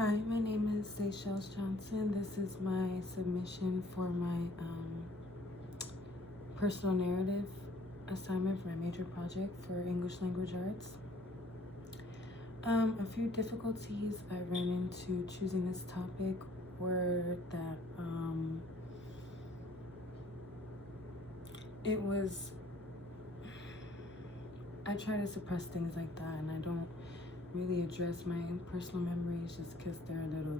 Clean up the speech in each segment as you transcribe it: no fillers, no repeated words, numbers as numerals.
Hi, my name is Seychelles Johnson. This is my submission for my personal narrative assignment for my major project for English language arts. A few difficulties I ran into choosing this topic were that I try to suppress things like that, and I don't really address my personal memories just because they're a little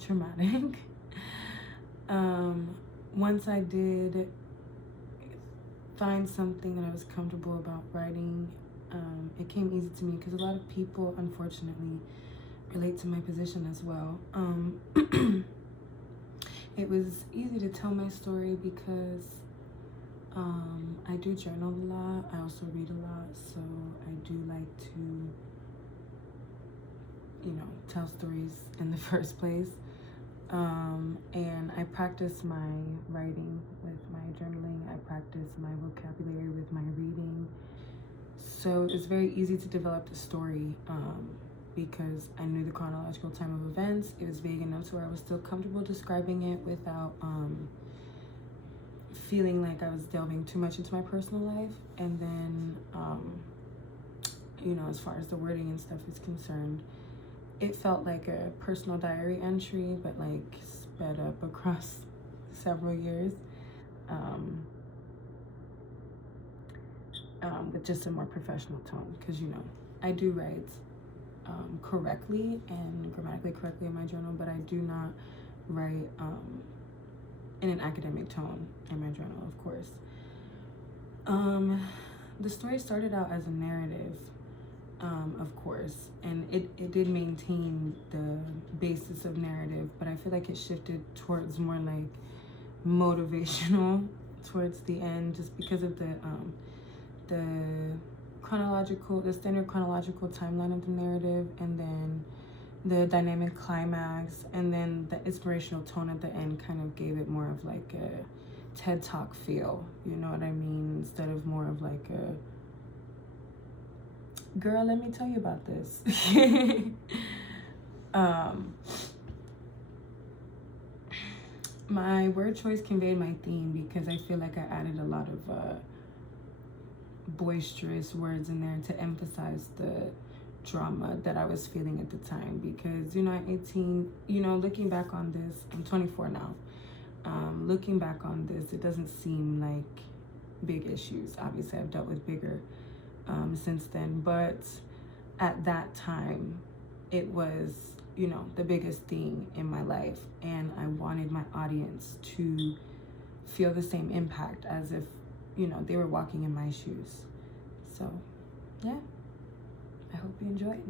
traumatic. Once I did find something that I was comfortable about writing, it came easy to me because a lot of people, unfortunately, relate to my position as well. It was easy to tell my story because I do journal a lot. I also read a lot, so I do like to, tell stories in the first place. And I practice my writing with my journaling. I practice my vocabulary with my reading. So it's very easy to develop the story because I knew the chronological time of events. It was vague enough to where I was still comfortable describing it without feeling like I was delving too much into my personal life. And then, as far as the wording and stuff is concerned, it felt like a personal diary entry, but like sped up across several years, with just a more professional tone. Because, I do write correctly and grammatically correctly in my journal, but I do not write in an academic tone in my journal, of course. The story started out as a narrative, of course, and it did maintain the basis of narrative, but I feel like it shifted towards more like motivational towards the end, just because of the standard chronological timeline of the narrative, and then the dynamic climax, and then the inspirational tone at the end kind of gave it more of like a TED Talk feel, you know what I mean? Instead of more of like a, girl, let me tell you about this. My word choice conveyed my theme because I feel like I added a lot of boisterous words in there to emphasize the drama that I was feeling at the time. Because, at 18, looking back on this, I'm 24 now. Looking back on this, it doesn't seem like big issues. Obviously, I've dealt with bigger since then. But at that time, it was, the biggest thing in my life. And I wanted my audience to feel the same impact as if, they were walking in my shoes. So, yeah. I hope you enjoy it.